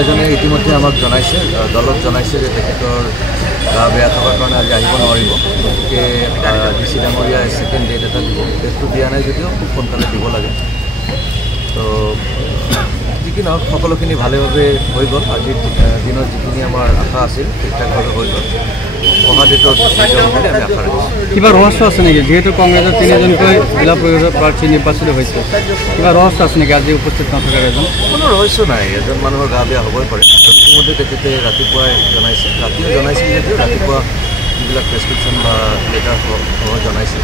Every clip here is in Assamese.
এজনে ইতিমধ্যে আমাক জনাইছে দলক জনাইছে যে তেখেতৰ গা বেয়া থকাৰ কাৰণে আজি আহিব নোৱাৰিব গতিকে ডিচি ডাঙৰীয়াই ছেকেণ্ড ডেট এটা দিব ডেটটো দিয়া নাই যদিও খুব সোনকালে দিব লাগে তো যিকি নহওক সকলোখিনি ভালেভাৱে হৈ গ'ল আজিৰ দিনত যিখিনি আমাৰ আশা আছিল ঠিকঠাকভাৱে হৈ গ'ল অহা ডেটত আমি আশা ৰাখিছোঁ কিবা ৰহস্য আছে নেকি যেহেতু কংগ্ৰেছৰ তিনিজনকৈ জিলা পৰিষদৰ প্ৰাৰ্থী নিৰ্বাচিত হৈছে কিবা ৰহস্য আছে নেকি আজি উপস্থিত নথকাৰ এজন কোনো ৰহস্য নাই এজন মানুহৰ গা বেয়া হ'বই পাৰে ইতিমধ্যে তেখেতে ৰাতিপুৱাই জনাইছে ৰাতিও জনাইছিল যদিও ৰাতিপুৱা যিবিলাক প্ৰেছক্ৰিপশ্যন বা লেটাৰ সহ জনাইছিল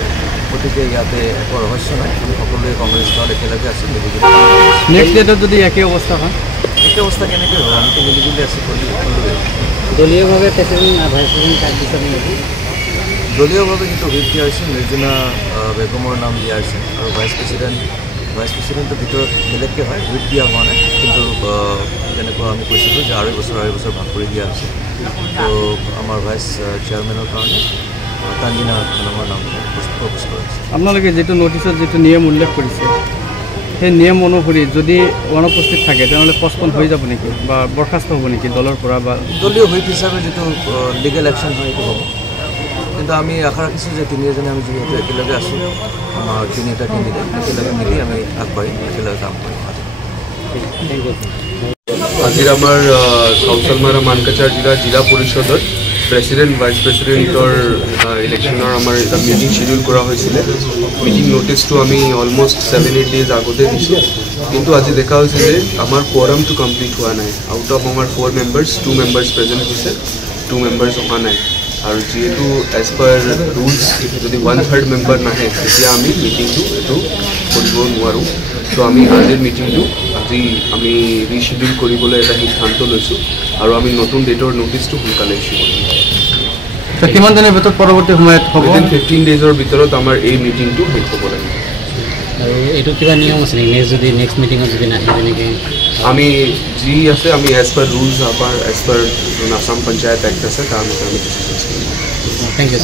গতিকে ইয়াতে একো ৰহস্য নাই আমি সকলোৱে কংগ্ৰেছ দল একেলগে আছোঁ মিলিজুলি নেক্সট ডেটত যদি একেই অৱস্থা হয় একে অৱস্থা কেনেকৈ হ'ব আমিতো মিলিজুলি আছোঁ সকলোৱে দলীয়ভাৱে প্ৰেচিডেণ্ট ভাইচ প্ৰেচিডেণ্ট কাৰ্ড দিছে নেকি দলীয়ভাৱে যিটো হুইপ দিয়া হৈছে নিৰ্জনা বেগমৰ নাম দিয়া হৈছে আৰু ভাইচ প্ৰেচিডেণ্টৰ ভিতৰত বেলেগকৈ হয় হুইপ দিয়া হোৱা নাই কিন্তু যেনেকুৱা আমি কৈছিলোঁ যে আঢ়ৈ বছৰ ভাগ কৰি দিয়া হৈছে তো আমাৰ ভাইচ চেয়াৰমেনৰ কাৰণে তানজিনা খানমৰ নাম প্ৰপ'জ কৰা হৈছে আপোনালোকে যিটো নটিছত যিটো নিয়ম উল্লেখ কৰিছে সেই নিয়ম অনুসৰি যদি অনুপস্থিত থাকে তেনেহ'লে পষ্টপন হৈ যাব নেকি বা বৰখাস্ত হ'ব নেকি দলৰ পৰা বা দলীয় হুইপ হিচাপে যিটো লিগেল একশ্যন হয় সেইটো হ'ব কিন্তু আমি আশা ৰাখিছোঁ যে তিনিজনে আমি যিহেতু একেলগে আছোঁ আমাৰ তিনিটা কেণ্ডিডেট একেলগে মিলি আমি আগবাঢ়িম একেলগে কাম কৰিম আজিৰ আমাৰ চাউচালমাৰা মানকাছাৰ জিলা পৰিষদৰ প্ৰেচিডেণ্ট ভাইচ প্ৰেচিডেণ্টৰ ইলেকশ্যনৰ আমাৰ এটা মিটিং শ্বেডিউল কৰা হৈছিলে মিটিং নটিচটো আমি অলমষ্ট 7-8 ডেজ আগতে দিছোঁ কিন্তু আজি দেখা হৈছে যে আমাৰ কোৱাৰামটো কমপ্লিট হোৱা নাই আউট অফ আমাৰ 4 মেম্বাৰ্ছ 2 মেম্বাৰ্ছ প্ৰেজেণ্ট হৈছে 2 মেম্বাৰ্ছ অহা নাই আৰু যিহেতু এজ পাৰ ৰুলছ যদি 1/3 মেম্বাৰ নাহে তেতিয়া আমি মিটিংটো এইটো কৰিব নোৱাৰোঁ তো আমি আজিৰ মিটিংটো আজি আমি ৰিশ্বেডিউল কৰিবলৈ এটা সিদ্ধান্ত লৈছোঁ আৰু আমি নতুন ডেটৰ নটিচটো সোনকালে ইছ্যু কৰিম কিমান দিনৰ ভিতৰত পৰৱৰ্তী সময়ত হ'ব 15 ডেজৰ ভিতৰত আমাৰ এই মিটিংটো শেষ হ'ব লাগিব আৰু এইটো কিবা নিয়ম আছে নেকি নেক্সট মিটিঙত যদি নাহে তেনেকৈ আমি যি আছে আমি এজ পাৰ ৰুলছ আমাৰ as per Assam panchayat act আছে তাৰ মতে আমি ডিচিশ্যন কৰিম থেংক ইউ